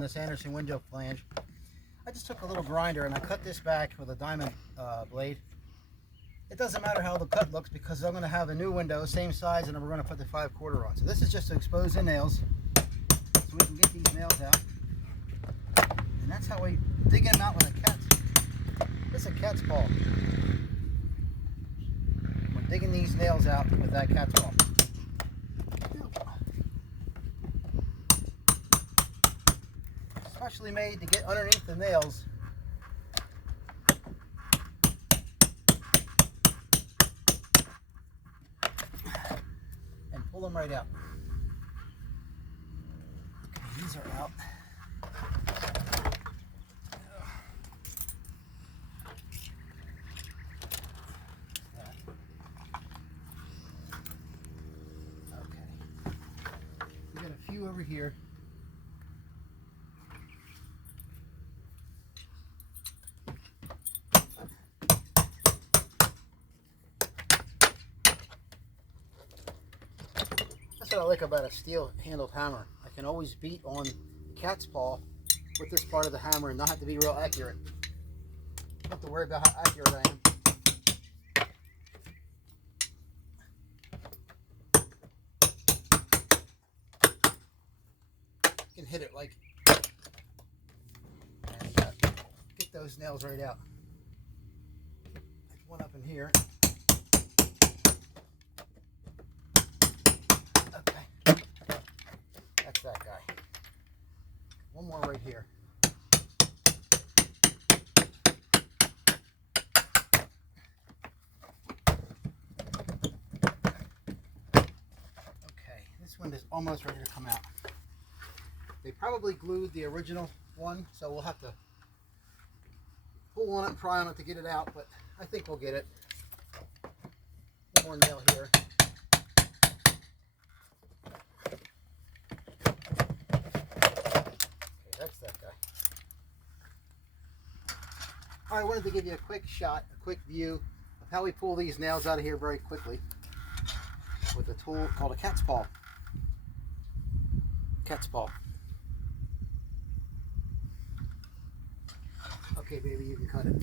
This Anderson window flange. I just took a little grinder and I cut this back with a diamond blade. It doesn't matter how the cut looks because I'm going to have a new window, same size, and then we're going to put the 5/4 on. So this is just to expose the nails so we can get these nails out. And that's how we dig them out with a cat's. This is a cat's paw. We're digging these nails out with that cat's paw. Specially made to get underneath the nails. And pull them right out. Okay, these are out. Okay. We got a few over here. That's what I like about a steel handled hammer. I can always beat on cat's paw with this part of the hammer and not have to be real accurate. Don't have to worry about how accurate I am. You can hit it like and get those nails right out. There's one up in here. That guy. One more right here. Okay, this one is almost ready to come out. They probably glued the original one, so we'll have to pull on it and pry on it to get it out, but I think we'll get it. One more nail here. That's that guy. All right, I wanted to give you a quick shot, a quick view of how we pull these nails out of here very quickly with a tool called a cat's paw. Cat's paw. Okay, baby, you can cut it.